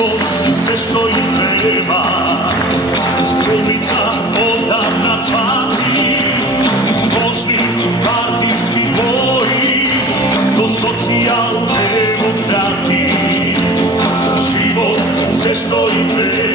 život, sve što im treba. Strelnica odavna svati, zbožni partijski boji, do socijalne demokrati. Život, sve što im treba.